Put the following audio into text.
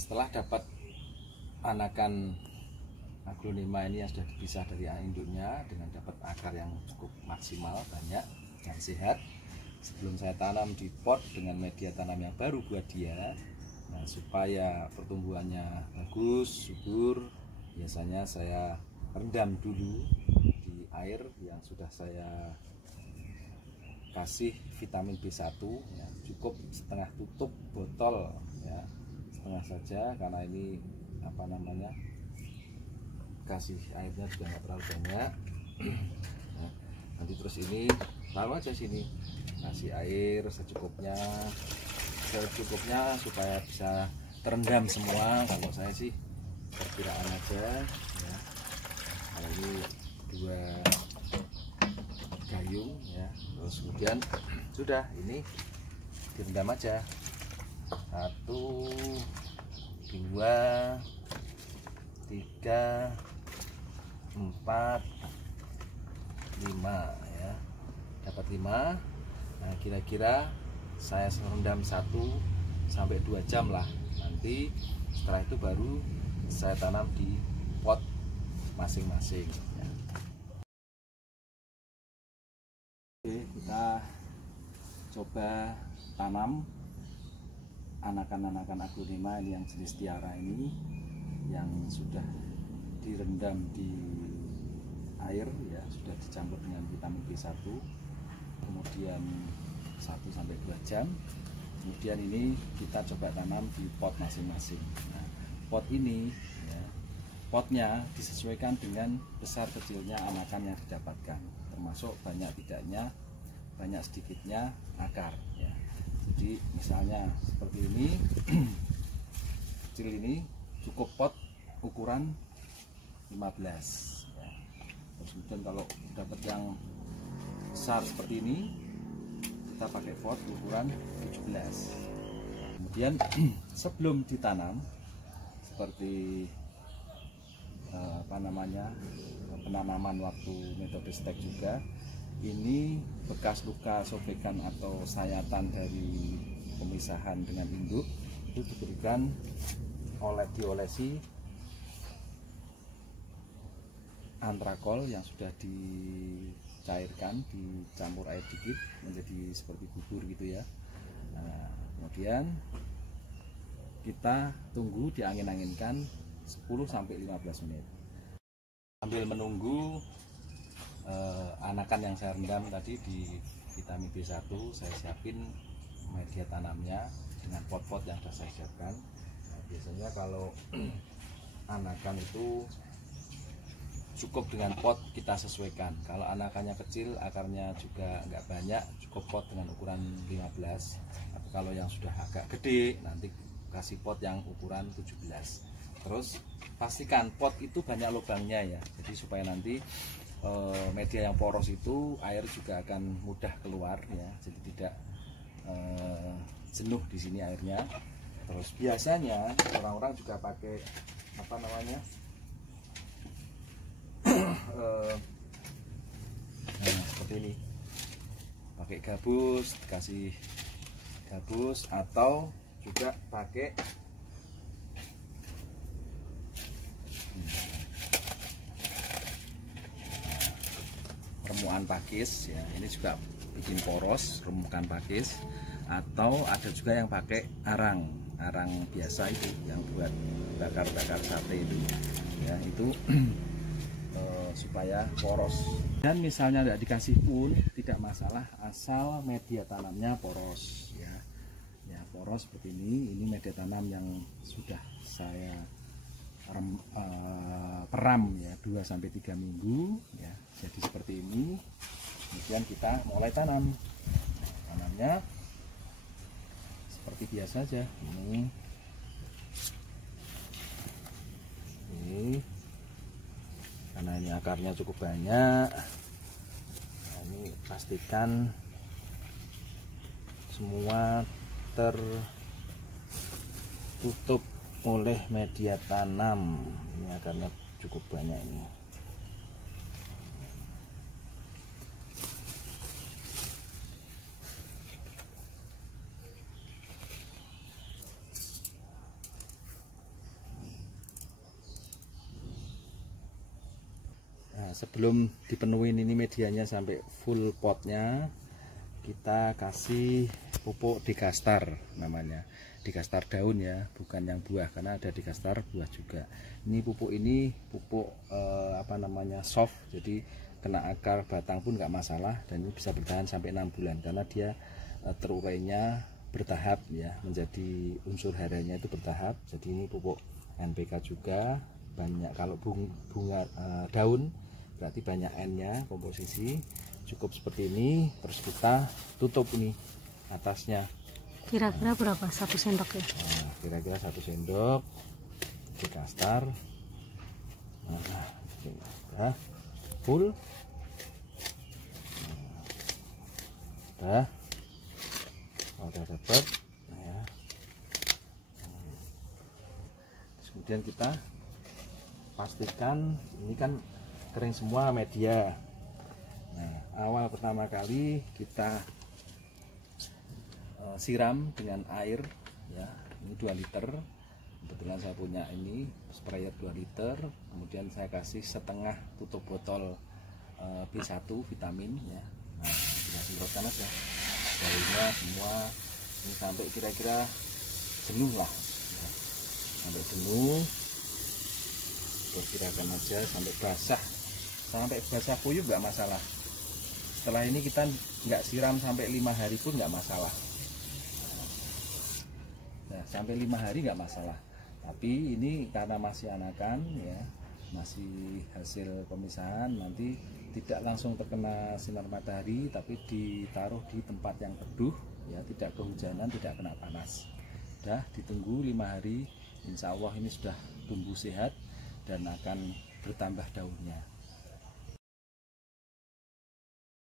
Setelah dapat anakan aglonema ini yang sudah dipisah dari induknya dengan dapat akar yang cukup maksimal, banyak dan sehat, sebelum saya tanam di pot dengan media tanam yang baru buat dia, nah, supaya pertumbuhannya bagus, subur, biasanya saya rendam dulu di air yang sudah saya kasih vitamin B1 ya, cukup setengah tutup botol ya, setengah saja karena ini kasih airnya juga nggak terlalu banyak. Nah, nanti terus ini taruh aja sini, kasih air secukupnya supaya bisa terendam semua. Kalau saya sih perkiraan aja ya, kalau ini 2 gayung ya, terus kemudian sudah ini direndam aja 1, 2, 3, 4, 5 ya, dapat 5. Nah, kira-kira saya rendam 1 sampai 2 jam lah. Nanti setelah itu baru saya tanam di pot masing-masing ya. Oke, kita coba tanam anakan-anakan aglonema ini yang jenis tiara ini yang sudah direndam di air ya, sudah dicampur dengan vitamin B1, kemudian 1 sampai 2 jam. Kemudian ini kita coba tanam di pot masing-masing. Nah, pot ini ya, potnya disesuaikan dengan besar kecilnya anakan yang didapatkan, termasuk banyak tidaknya, banyak sedikitnya akar ya. Jadi misalnya seperti ini kecil ini cukup pot ukuran 15 ya. Terus kemudian kalau dapat yang besar seperti ini kita pakai pot ukuran 17. Kemudian sebelum ditanam seperti penanaman waktu metode stek juga, ini bekas luka sobekan atau sayatan dari pemisahan dengan induk itu diberikan diolesi antrakol yang sudah dicairkan, dicampur air dikit menjadi seperti bubur gitu ya. Nah, kemudian kita tunggu diangin-anginkan 10 sampai 15 menit. Sambil menunggu anakan yang saya rendam tadi di vitamin B1, saya siapin media tanamnya dengan pot-pot yang sudah saya siapkan. Nah, biasanya kalau anakan itu cukup dengan pot kita sesuaikan. Kalau anakannya kecil, akarnya juga nggak banyak, cukup pot dengan ukuran 15. Tapi kalau yang sudah agak gede, nanti kasih pot yang ukuran 17. Terus pastikan pot itu banyak lubangnya ya, jadi supaya nanti media yang poros itu air juga akan mudah keluar ya, jadi tidak jenuh di sini airnya. Terus biasanya orang-orang juga pakai nah, seperti ini, pakai gabus, dikasih gabus, atau juga pakai remukan pakis ya, ini juga bikin poros, remukan pakis. Atau ada juga yang pakai arang biasa itu yang buat bakar sate itu ya, itu supaya poros. Dan misalnya tidak dikasih pun tidak masalah, asal media tanamnya poros ya. Ya, poros seperti ini media tanam yang sudah saya peram ya 2-3 minggu ya, jadi seperti ini. Kemudian kita mulai tanam. Tanamnya seperti biasa aja ini. Karena ini akarnya cukup banyak, nah, ini pastikan semua tertutup oleh media tanam. Ini akarnya cukup banyak ini. sebelum dipenuhin ini medianya sampai full potnya, kita kasih pupuk digastar namanya, digastar daun ya, bukan yang buah, karena ada digastar buah juga. Ini pupuk apa namanya, soft, jadi kena akar batang pun nggak masalah, dan ini bisa bertahan sampai 6 bulan karena dia terurainya bertahap ya, menjadi unsur harianya itu bertahap. Jadi ini pupuk NPK juga banyak, kalau bunga daun berarti banyak N-nya komposisi, cukup seperti ini. Terus kita tutup ini atasnya. Kira-kira berapa? 1 sendok ya? Nah, kira-kira 1 sendok digastar. Nah, full. Udah dapat ya. Terus kemudian kita pastikan ini kan kering semua media. Nah, awal pertama kali kita siram dengan air ya, ini 2 liter. Kebetulan saya punya ini sprayer 2 liter, kemudian saya kasih setengah tutup botol B1 vitamin ya. Nah, kita semprotkan aja daunnya semua ini sampai kira-kira jenuh lah ya. Sampai jenuh, perkirakan aja sampai basah puyuh nggak masalah. Setelah ini kita nggak siram sampai 5 hari pun nggak masalah. Nah, sampai 5 hari nggak masalah, tapi ini karena masih anakan ya, masih hasil pemisahan, nanti tidak langsung terkena sinar matahari, tapi ditaruh di tempat yang teduh ya, tidak kehujanan, tidak kena panas. Dah ditunggu 5 hari, insya Allah ini sudah tumbuh sehat dan akan bertambah daunnya.